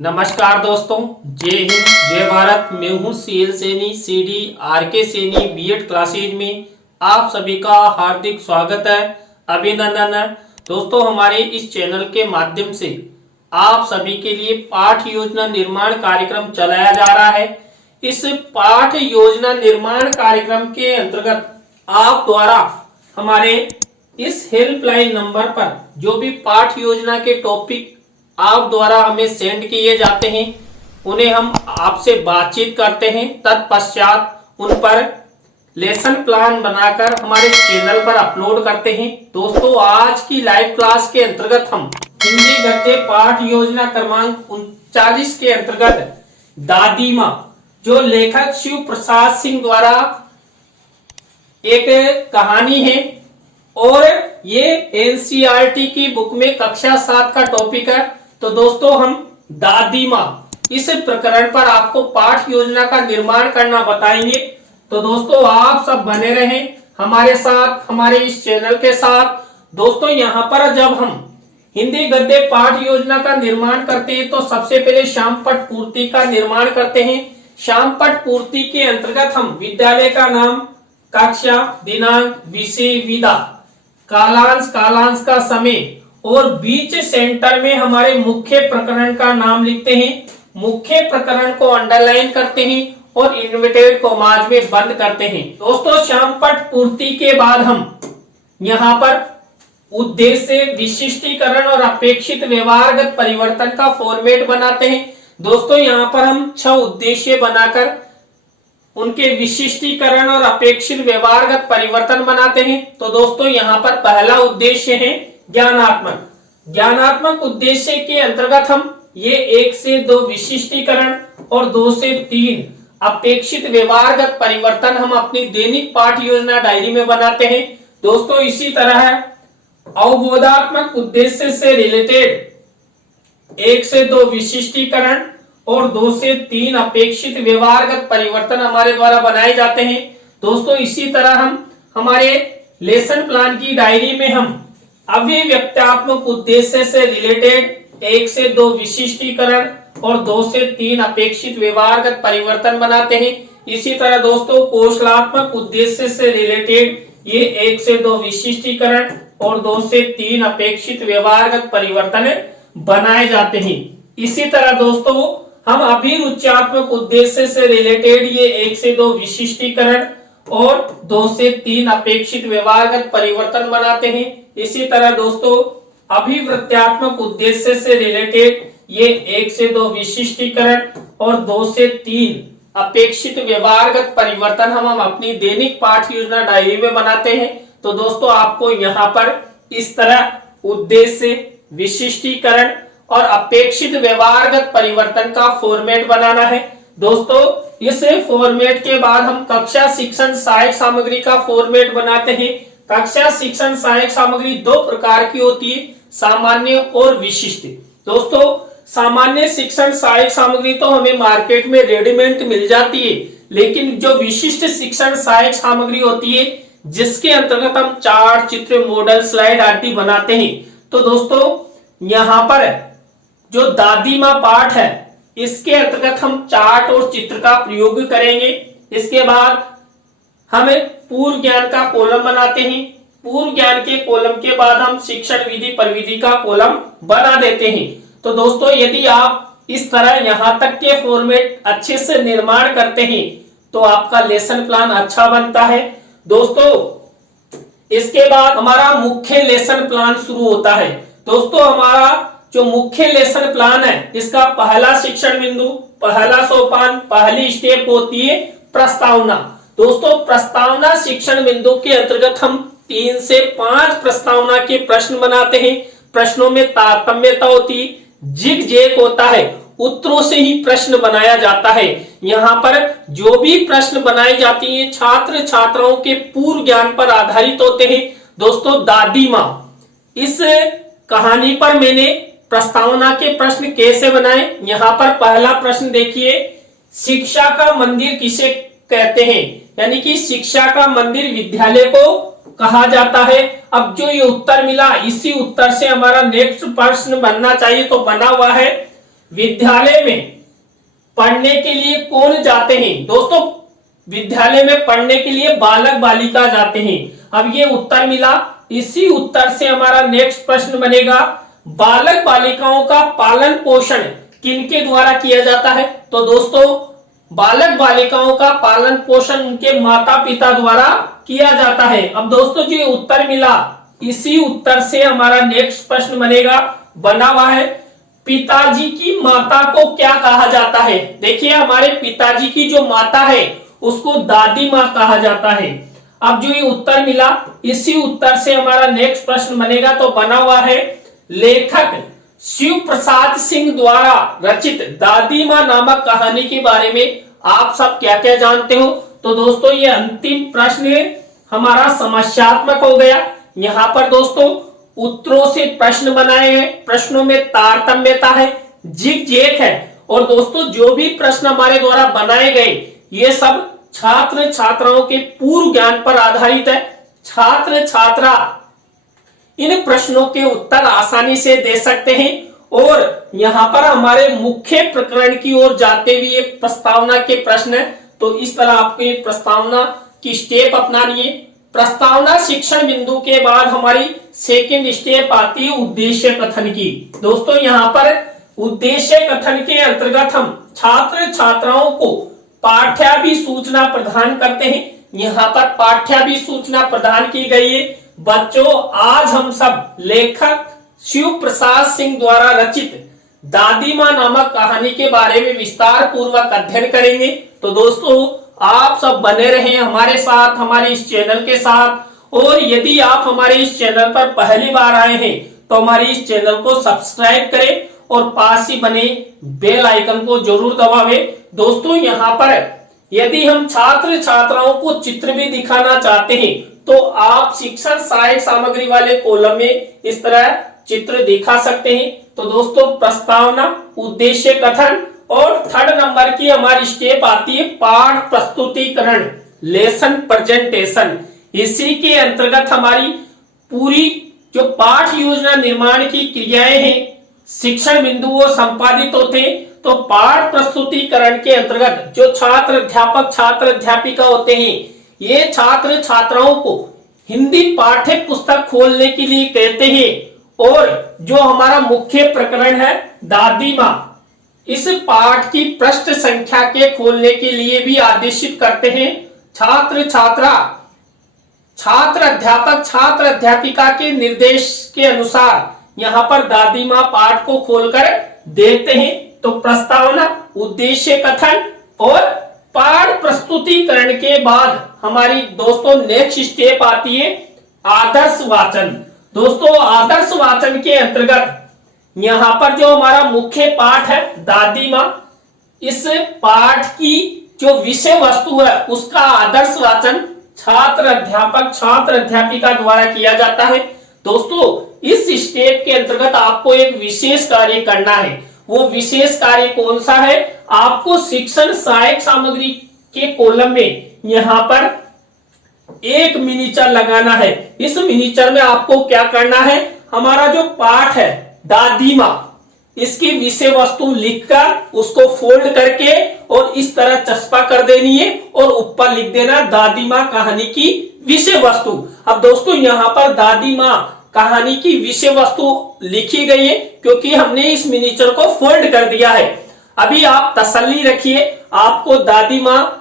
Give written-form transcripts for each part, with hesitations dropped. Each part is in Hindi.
नमस्कार दोस्तों, जय हिंद जय भारत। मैं हूं CL Saini CD RK Saini BEd classes में आप सभी का हार्दिक स्वागत है, अभिनंदन है। दोस्तों, हमारे इस चैनल के माध्यम से आप सभी के लिए पाठ योजना निर्माण कार्यक्रम चलाया जा रहा है। इस पाठ योजना निर्माण कार्यक्रम के अंतर्गत आप द्वारा हमारे इस हेल्पलाइन नंबर पर जो भी पाठ योजना के टॉपिक आप द्वारा हमें सेंड किए जाते हैं, उन्हें हम आपसे बातचीत करते हैं। तत्पश्चात उन पर लेसन प्लान बनाकर हमारे चैनल पर अपलोड करते हैं। दोस्तों, आज की लाइव क्लास के अंतर्गत हम हिंदी गद्य पाठ योजना क्रमांक 39 के अंतर्गत दादी माँ, जो लेखक शिव प्रसाद सिंह द्वारा एक कहानी है और ये एनसीईआरटी की बुक में कक्षा 7 का टॉपिक है। तो दोस्तों, हम दादी माँ इस प्रकरण पर आपको पाठ योजना का निर्माण करना बताएंगे। तो दोस्तों, आप सब बने रहें हमारे साथ, हमारे इस चैनल के साथ। दोस्तों, यहाँ पर जब हम हिंदी गद्य पाठ योजना का निर्माण करते हैं तो सबसे पहले श्यामपट्ट पूर्ति का निर्माण करते हैं। श्यामपट्ट पूर्ति के अंतर्गत हम विद्यालय का नाम, कक्षा, दिनांक, विषय, विधा, कालांश का समय और बीच सेंटर में हमारे मुख्य प्रकरण का नाम लिखते हैं। मुख्य प्रकरण को अंडरलाइन करते हैं और इन्वर्टेड कॉमास में बंद करते हैं। दोस्तों, श्यामपट्ट पूर्ति के बाद हम यहाँ पर उद्देश्य, विशिष्टीकरण और अपेक्षित व्यवहारगत परिवर्तन का फॉर्मेट बनाते हैं। दोस्तों, यहाँ पर हम 6 उद्देश्य बनाकर उनके विशिष्टीकरण और अपेक्षित व्यवहारगत परिवर्तन बनाते हैं। तो दोस्तों, यहाँ पर पहला उद्देश्य है ज्ञानात्मक उद्देश्य के अंतर्गत हम ये 1 से 2 विशिष्टीकरण और 2 से 3 अपेक्षित व्यवहारगत परिवर्तन हम अपनी दैनिक पाठ योजना डायरी में बनाते हैं। दोस्तों, इसी तरह अवबोधात्मक उद्देश्य से रिलेटेड 1 से 2 विशिष्टीकरण और 2 से 3 अपेक्षित व्यवहारगत परिवर्तन हमारे द्वारा बनाए जाते हैं। दोस्तों, इसी तरह हम हमारे लेसन प्लान की डायरी में हम अभिव्यक्त्यात्मक उद्देश्य से रिलेटेड 1 से 2 विशिष्टीकरण और 2 से 3 अपेक्षित व्यवहारगत परिवर्तन बनाते हैं। इसी तरह दोस्तों, कौशलात्मक उद्देश्य से रिलेटेड ये 1 से 2 विशिष्टीकरण और 2 से 3 अपेक्षित व्यवहारगत परिवर्तन बनाए जाते हैं। इसी तरह दोस्तों, हम अभिरुच्यात्मक उद्देश्य से रिलेटेड ये 1 से 2 विशिष्टीकरण और 2 से 3 अपेक्षित व्यवहारगत परिवर्तन बनाते हैं। इसी तरह दोस्तों, अभिवृत्त्यात्मक उद्देश्य से रिलेटेड ये 1 से 2 विशिष्टीकरण और 2 से 3 अपेक्षित व्यवहारगत परिवर्तन हम अपनी दैनिक पाठ योजना डायरी में बनाते हैं। तो दोस्तों, आपको यहाँ पर इस तरह उद्देश्य, विशिष्टीकरण और अपेक्षित व्यवहारगत परिवर्तन का फॉर्मेट बनाना है। दोस्तों, इस फॉर्मेट के बाद हम कक्षा शिक्षण सहायक सामग्री का फॉर्मेट बनाते हैं। कक्षा शिक्षण सहायक सामग्री 2 प्रकार की होती है, सामान्य और विशिष्ट। दोस्तों, सामान्य शिक्षण सहायक सामग्री तो हमें मार्केट में रेडीमेड मिल जाती है, लेकिन जो विशिष्ट शिक्षण सहायक सामग्री होती है जिसके अंतर्गत हम चार्ट, चित्र, मॉडल, स्लाइड आदि बनाते हैं। तो दोस्तों, यहाँ पर जो दादी माँ पाठ है इसके अंतर्गत हम चार्ट और चित्र का प्रयोग करेंगे। इसके बाद हम पूर्व ज्ञान का कॉलम बनाते हैं। पूर्व ज्ञान के कॉलम के बाद हम शिक्षण विधि प्रविधि का कॉलम बना देते हैं। तो दोस्तों, यदि आप इस तरह यहाँ तक के फॉर्मेट अच्छे से निर्माण करते हैं तो आपका लेसन प्लान अच्छा बनता है। दोस्तों, इसके बाद हमारा मुख्य लेसन प्लान शुरू होता है। दोस्तों, हमारा जो मुख्य लेसन प्लान है इसका पहला शिक्षण बिंदु, पहला सोपान, पहली स्टेप होती है प्रस्तावना। दोस्तों, प्रस्तावना शिक्षण बिंदु के अंतर्गत हम 3 से 5 प्रस्तावना के प्रश्न बनाते हैं। प्रश्नों में तारतम्यता होती है, जिग जैग होता है, उत्तरों से ही प्रश्न बनाया जाता है। यहाँ पर जो भी प्रश्न बनाए जाती है छात्र छात्राओं के पूर्व ज्ञान पर आधारित होते हैं। दोस्तों, दादी माँ इस कहानी पर मैंने प्रस्तावना के प्रश्न कैसे बनाए। यहाँ पर पहला प्रश्न देखिए, शिक्षा का मंदिर किसे कहते हैं? यानी कि शिक्षा का मंदिर विद्यालय को कहा जाता है। अब जो ये उत्तर मिला, इसी उत्तर से हमारा नेक्स्ट प्रश्न बनना चाहिए, तो बना हुआ है विद्यालय में पढ़ने के लिए कौन जाते हैं? दोस्तों विद्यालय में पढ़ने के लिए बालक बालिका जाते हैं। अब ये उत्तर मिला, इसी उत्तर से हमारा नेक्स्ट प्रश्न बनेगा, बालक बालिकाओं का पालन पोषण किनके द्वारा किया जाता है? तो दोस्तों बालक बालिकाओं का पालन पोषण उनके माता पिता द्वारा किया जाता है। अब दोस्तों जो उत्तर मिला, इसी उत्तर से हमारा नेक्स्ट प्रश्न बनेगा, बना हुआ है, पिताजी की माता को क्या कहा जाता है? देखिए हमारे पिताजी की जो माता है उसको दादी माँ कहा जाता है। अब जो ये उत्तर मिला, इसी उत्तर से हमारा नेक्स्ट प्रश्न बनेगा, तो बना हुआ है, लेखक शिव प्रसाद सिंह द्वारा रचित दादी माँ नामक कहानी के बारे में आप सब क्या क्या जानते हो? तो दोस्तों ये अंतिम प्रश्न हमारा समस्यात्मक हो गया। यहाँ पर दोस्तों उत्तरों से प्रश्न बनाए हैं, प्रश्नों में तारतम्यता है, जिग-जैग है, और दोस्तों जो भी प्रश्न हमारे द्वारा बनाए गए ये सब छात्र छात्राओं के पूर्व ज्ञान पर आधारित है। छात्र छात्रा इन प्रश्नों के उत्तर आसानी से दे सकते हैं। और यहाँ पर हमारे मुख्य प्रकरण की ओर जाते हुए प्रस्तावना के प्रश्न है, तो इस तरह आपको प्रस्तावना की स्टेप अपनानी है। प्रस्तावना शिक्षण बिंदु के बाद हमारी सेकंड स्टेप आती है उद्देश्य कथन की। दोस्तों यहाँ पर उद्देश्य कथन के अंतर्गत हम छात्र छात्राओं को पाठ्याभिसूचना प्रदान करते हैं। यहाँ पर पाठ्याभिसूचना प्रदान की गई है। बच्चों आज हम सब लेखक शिव प्रसाद सिंह द्वारा रचित दादी माँ नामक कहानी के बारे में विस्तार पूर्वक अध्ययन करेंगे। तो दोस्तों आप सब बने रहें हमारे साथ, हमारे इस चैनल के साथ। और यदि आप हमारे इस चैनल पर पहली बार आए हैं तो हमारे इस चैनल को सब्सक्राइब करें और पास ही बने बेल आइकन को जरूर दबावें। दोस्तों यहाँ पर यदि हम छात्र छात्राओं को चित्र भी दिखाना चाहते हैं तो आप शिक्षण सहायक सामग्री वाले कॉलम में इस तरह चित्र दिखा सकते हैं। तो दोस्तों प्रस्तावना, उद्देश्य कथन और थर्ड नंबर की हमारी स्टेप आती है पाठ प्रस्तुतिकरण, लेसन प्रेजेंटेशन। इसी के अंतर्गत हमारी पूरी जो पाठ योजना निर्माण की क्रियाएं हैं शिक्षण बिंदु वो संपादित होते हैं। तो पाठ प्रस्तुतिकरण के अंतर्गत जो छात्र अध्यापक छात्र अध्यापिका होते हैं ये छात्र छात्राओं को हिंदी पाठ्य पुस्तक खोलने के लिए कहते हैं। और जो हमारा मुख्य प्रकरण है दादी माँ, इस पाठ की पृष्ठ संख्या के खोलने के लिए भी आदेशित करते हैं। छात्र छात्रा छात्र अध्यापक छात्र अध्यापिका के निर्देश के अनुसार यहाँ पर दादी माँ पाठ को खोलकर देखते हैं। तो प्रस्तावना, उद्देश्य कथन और पाठ प्रस्तुतिकरण के बाद हमारी दोस्तों नेक्स्ट स्टेप आती है आदर्श वाचन। दोस्तों आदर्श वाचन के अंतर्गत यहाँ पर जो हमारा मुख्य पाठ है दादी माँ, इस पाठ की जो विषय वस्तु है उसका आदर्श वाचन छात्र अध्यापक छात्र अध्यापिका द्वारा किया जाता है। दोस्तों इस स्टेप के अंतर्गत आपको एक विशेष कार्य करना है। वो विशेष कार्य कौन सा है? आपको शिक्षण सहायक सामग्री के कॉलम में यहाँ पर एक मिनीचर लगाना है। इस मिनीचर में आपको क्या करना है, हमारा जो पाठ है दादी माँ, इसकी विषय वस्तु लिखकर उसको फोल्ड करके और इस तरह चस्पा कर देनी है और ऊपर लिख देना दादी माँ कहानी की विषय वस्तु। अब दोस्तों यहाँ पर दादी माँ कहानी की विषय वस्तु लिखी गई है क्योंकि हमने इस मिनीचर को फोल्ड कर दिया है। अभी आप तसल्ली रखिए, आपको दादी माँ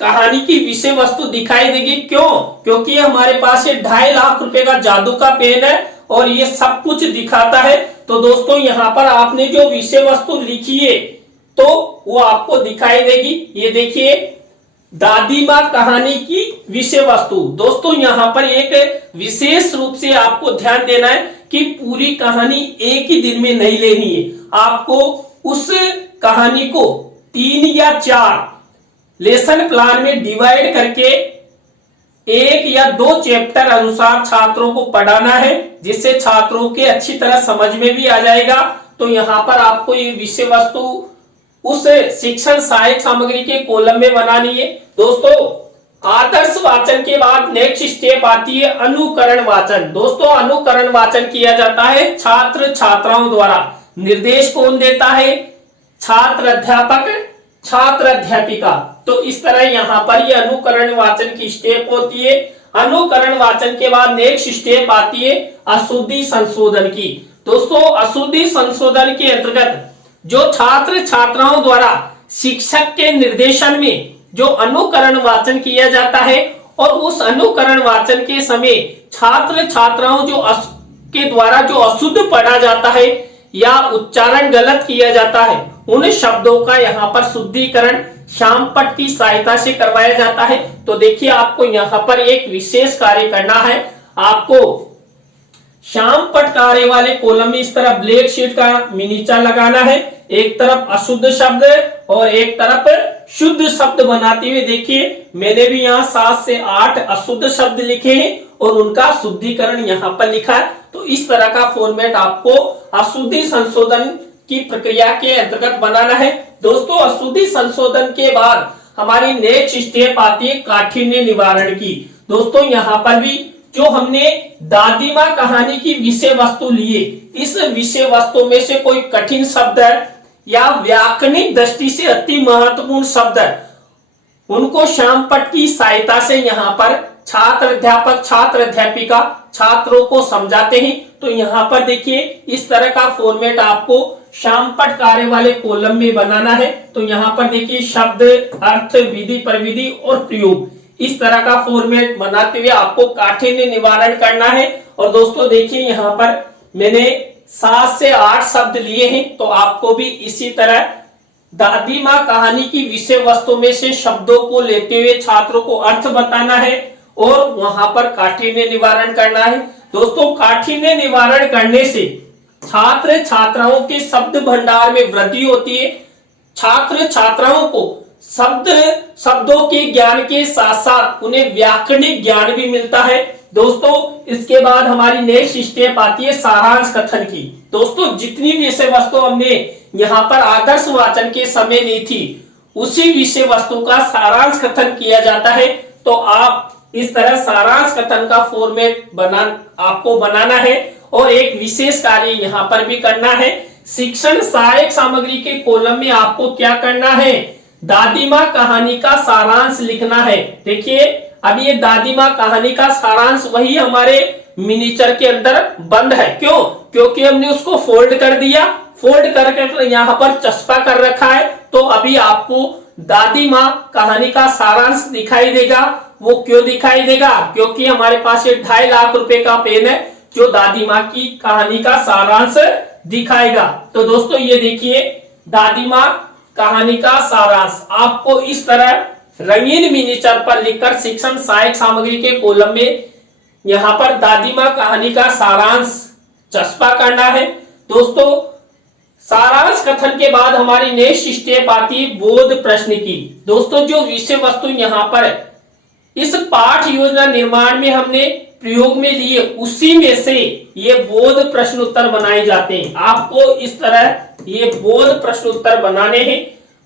कहानी की विषय वस्तु दिखाई देगी। क्यों? क्योंकि हमारे पास ये 2.5 लाख रुपए का जादू का पेन है और ये सब कुछ दिखाता है। तो दोस्तों यहाँ पर आपने जो विषय वस्तु लिखी है तो वो आपको दिखाई देगी। ये देखिए दादी माँ कहानी की विषय वस्तु। दोस्तों यहाँ पर एक विशेष रूप से आपको ध्यान देना है कि पूरी कहानी एक ही दिन में नहीं लेनी है। आपको उस कहानी को 3 या 4 लेसन प्लान में डिवाइड करके 1 या 2 चैप्टर अनुसार छात्रों को पढ़ाना है, जिससे छात्रों के अच्छी तरह समझ में भी आ जाएगा। तो यहाँ पर आपको ये विषय वस्तु उस शिक्षण सहायक सामग्री के कॉलम में बनानी है। दोस्तों आदर्श वाचन के बाद नेक्स्ट स्टेप आती है अनुकरण वाचन। दोस्तों अनुकरण वाचन किया जाता है छात्र छात्राओं द्वारा। निर्देश कौन देता है? छात्र अध्यापक, छात्र अध्यापिका। तो इस तरह यहाँ पर ये अनुकरण वाचन की स्टेप होती है। अनुकरण वाचन के बाद नेक्स्ट स्टेप आती है अशुद्धि संशोधन की। दोस्तों अशुद्धि संशोधन के अंतर्गत जो छात्र छात्राओं द्वारा शिक्षक के निर्देशन में जो अनुकरण वाचन किया जाता है और उस अनुकरण वाचन के समय छात्र छात्राओं के द्वारा जो अशुद्ध पढ़ा जाता है या उच्चारण गलत किया जाता है, उन शब्दों का यहाँ पर शुद्धिकरण श्यामपट्ट की सहायता से करवाया जाता है। तो देखिए आपको यहाँ पर एक विशेष कार्य करना है। आपको श्यामपट्ट कार्य वाले कॉलम में इस तरह ब्लैक शीट का मिनीचा लगाना है। एक तरफ अशुद्ध शब्द और एक तरफ शुद्ध शब्द बनाते हुए देखिए मैंने भी यहाँ 7 से 8 अशुद्ध शब्द लिखे हैं और उनका शुद्धिकरण यहाँ पर लिखा है। तो इस तरह का फॉर्मेट आपको अशुद्धि संशोधन की प्रक्रिया के अंतर्गत बनाना है। दोस्तों अशुद्धि संशोधन के बाद हमारी नेक्स्ट स्टेप आती है काठिन्य निवारण की। दोस्तों यहाँ पर भी जो हमने दादी माँ कहानी की विषय वस्तु लिए, इस विषय वस्तु में से कोई कठिन शब्द है या व्याकरणिक दृष्टि से अति महत्वपूर्ण शब्द है, उनको श्यामपट्ट की सहायता से यहाँ पर छात्र अध्यापक छात्र अध्यापिका छात्रों को समझाते हैं। तो यहाँ पर देखिए इस तरह का फॉर्मेट आपको श्यामपट्ट कार्य वाले कॉलम में बनाना है। तो यहाँ पर देखिए शब्द, अर्थ, विधि, प्रविधि और प्रयोग, इस तरह का फॉर्मेट बनाते हुए आपको काठिन्य निवारण करना है। और दोस्तों देखिए यहाँ पर मैंने 7 से 8 शब्द लिए हैं। तो आपको भी इसी तरह दादी माँ कहानी की विषय वस्तु में से शब्दों को लेते हुए छात्रों को अर्थ बताना है और वहां पर काठिन्य निवारण करना है। दोस्तों काठिन्य निवारण करने से छात्र छात्राओं के शब्द भंडार में वृद्धि होती है। छात्र छात्राओं को शब्दों के ज्ञान के साथ साथ उन्हें व्याकरणिक ज्ञान भी मिलता है। दोस्तों इसके बाद हमारी नेक्स्ट स्टेप आती है सारांश कथन की। दोस्तों जितनी विषय वस्तु हमने यहाँ पर आदर्श वाचन के समय ली थी, उसी विषय वस्तु का सारांश कथन किया जाता है। तो आप इस तरह सारांश कथन का फॉर्मेट आपको बनाना है और एक विशेष कार्य यहाँ पर भी करना है। शिक्षण सहायक सामग्री के कॉलम में आपको क्या करना है? दादी माँ कहानी का सारांश लिखना है। देखिए अब ये दादी माँ कहानी का सारांश वही हमारे मिनीचर के अंदर बंद है। क्यों? क्योंकि हमने उसको फोल्ड कर दिया, फोल्ड करके यहाँ पर चस्पा कर रखा है। तो अभी आपको दादी माँ कहानी का सारांश दिखाई देगा। वो क्यों दिखाई देगा? क्योंकि हमारे पास ये 2.5 लाख रुपए का पेन है जो दादी माँ की कहानी का सारांश दिखाएगा। तो दोस्तों ये देखिए दादी माँ कहानी का सारांश आपको इस तरह रंगीन मिनीचर पर लिखकर शिक्षण सहायक सामग्री के कॉलम में यहाँ पर दादी माँ कहानी का सारांश चस्पा करना है। दोस्तों सारांश कथन के बाद हमारी नेक्स्ट स्टेप आती है बोध प्रश्न की। दोस्तों जो विषय वस्तु यहाँ पर इस पाठ योजना निर्माण में हमने प्रयोग में लिए, उसी में से ये बोध प्रश्न उत्तर बनाए जाते हैं। आपको इस तरह ये बोध प्रश्न उत्तर बनाने हैं।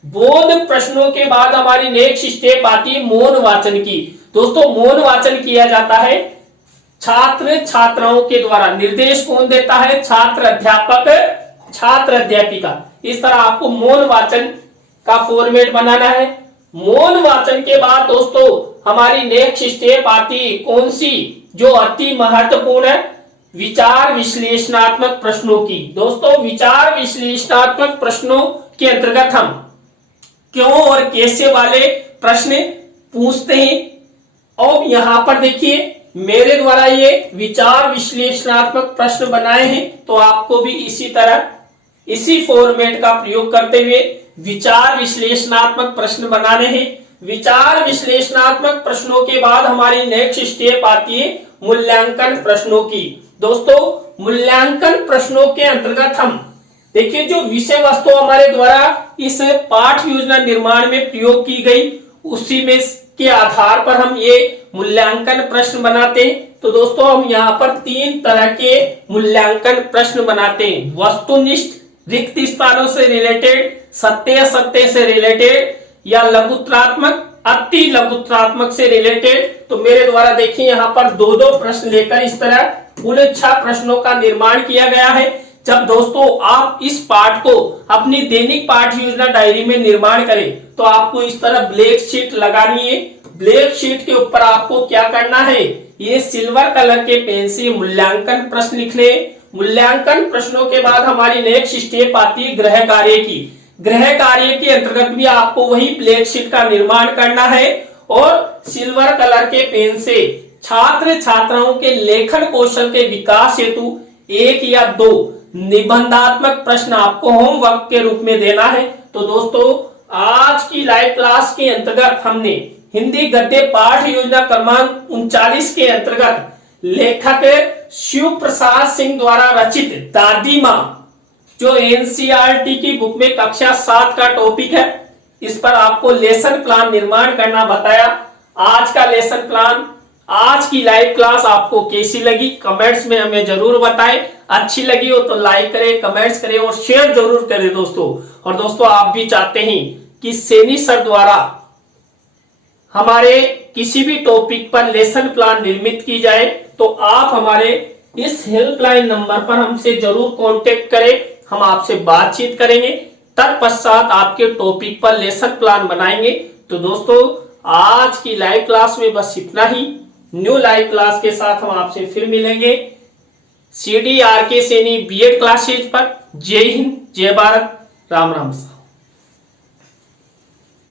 बोध प्रश्नों के बाद हमारी नेक्स्ट स्टेप आती है मौन वाचन की। दोस्तों मौन वाचन किया जाता है छात्र छात्राओं के द्वारा। निर्देश कौन देता है? छात्र अध्यापक छात्र अध्यापिका। इस तरह आपको मौन वाचन का फॉर्मेट बनाना है। मौन वाचन के बाद दोस्तों हमारी नेक्स्ट स्टेप आती है कौन सी? जो अति महत्वपूर्ण है, विचार विश्लेषणात्मक प्रश्नों की। दोस्तों विचार विश्लेषणात्मक प्रश्नों के अंतर्गत हम क्यों और कैसे वाले प्रश्न पूछते हैं। और यहाँ पर देखिए मेरे द्वारा ये विचार विश्लेषणात्मक प्रश्न बनाए हैं। तो आपको भी इसी तरह इसी फॉर्मेट का प्रयोग करते हुए विचार विश्लेषणात्मक प्रश्न बनाने हैं। विचार विश्लेषणात्मक प्रश्नों के बाद हमारी नेक्स्ट स्टेप आती है मूल्यांकन प्रश्नों की। दोस्तों मूल्यांकन प्रश्नों के अंतर्गत हम देखिए जो विषय वस्तु हमारे द्वारा इस पाठ योजना निर्माण में प्रयोग की गई, उसी में के आधार पर हम ये मूल्यांकन प्रश्न बनाते हैं। तो दोस्तों हम यहाँ पर 3 तरह के मूल्यांकन प्रश्न बनाते हैं। वस्तुनिष्ठ, रिक्त स्थानों से रिलेटेड, सत्य असत्य से रिलेटेड या लघुत्रात्मक अति लघुत्रात्मक से रिलेटेड। तो मेरे द्वारा देखिए यहाँ पर 2-2 प्रश्न लेकर इस तरह कुल 6 प्रश्नों का निर्माण किया गया है। जब दोस्तों आप इस पाठ को अपनी दैनिक पाठ योजना डायरी में निर्माण करें तो आपको इस तरह ब्लैक शीट लगानी है। ब्लैक शीट के ऊपर आपको क्या करना है, ये सिल्वर कलर के पेन से मूल्यांकन प्रश्न लिखने। मूल्यांकन प्रश्नों के बाद हमारी नेक्स्ट स्टेप आती है गृह कार्य की। गृह कार्य के अंतर्गत भी आपको वही ब्लैक शीट का निर्माण करना है और सिल्वर कलर के पेन से छात्र छात्राओं के लेखन कौशल के विकास हेतु 1 या 2 निबंधात्मक प्रश्न आपको होमवर्क के रूप में देना है। तो दोस्तों आज की लाइव क्लास के अंतर्गत हमने हिंदी गद्य पाठ योजना क्रमांक 39 के अंतर्गत लेखक शिव प्रसाद सिंह द्वारा रचित दादी माँ, जो एनसीईआरटी की बुक में कक्षा 7 का टॉपिक है, इस पर आपको लेसन प्लान निर्माण करना बताया। आज का लेसन प्लान, आज की लाइव क्लास आपको कैसी लगी कमेंट्स में हमें जरूर बताएं। अच्छी लगी हो तो लाइक करें, कमेंट्स करें और शेयर जरूर करें दोस्तों। और दोस्तों आप भी चाहते हैं कि सैनी सर द्वारा हमारे किसी भी टॉपिक पर लेसन प्लान निर्मित की जाए तो आप हमारे इस हेल्पलाइन नंबर पर हमसे जरूर कांटेक्ट करें, हम आपसे बातचीत करेंगे, तत्पश्चात आपके टॉपिक पर लेसन प्लान बनाएंगे। तो दोस्तों आज की लाइव क्लास में बस इतना ही। न्यू लाइव क्लास के साथ हम आपसे फिर मिलेंगे CDRK सैनी बीएड क्लासेज पर। जय हिंद, जय भारत, राम राम।